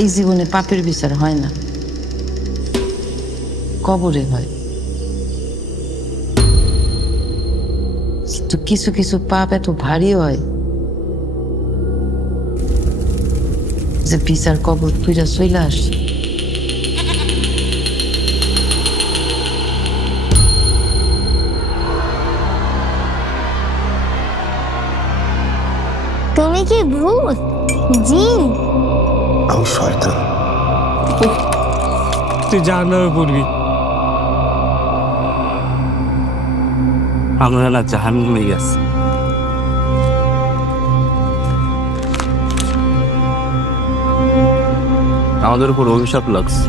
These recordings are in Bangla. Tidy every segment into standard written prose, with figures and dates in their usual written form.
এই জীবনে পাপের বিচার হয় না, কবরে হয়। কিন্তু কিছু কিছু পাপ এত ভারী হয় যে বিচার কবর তুইরা চলে আসে। তুমি কি ভূত, জিন? আমি শয়তান। তুই জাহান্নামে পড়বি। আমরা না জাহান্নামে গেছি। আমাদের উপর অভিশাপ লাগছে।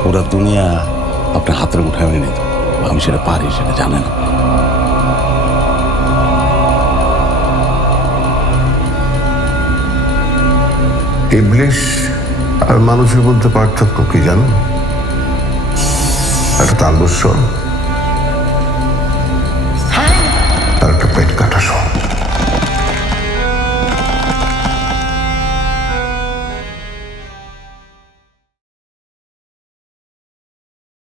পুরা দুনিয়া আপনার হাতের মুঠায় মেনে নিত, আমি সেটা পারি, সেটা জানেন। ইবলিশ আর মানুষের মধ্যে পার্থক্য কি জানো? একটা তালবস্য আর একটা পেট কাটা সহ।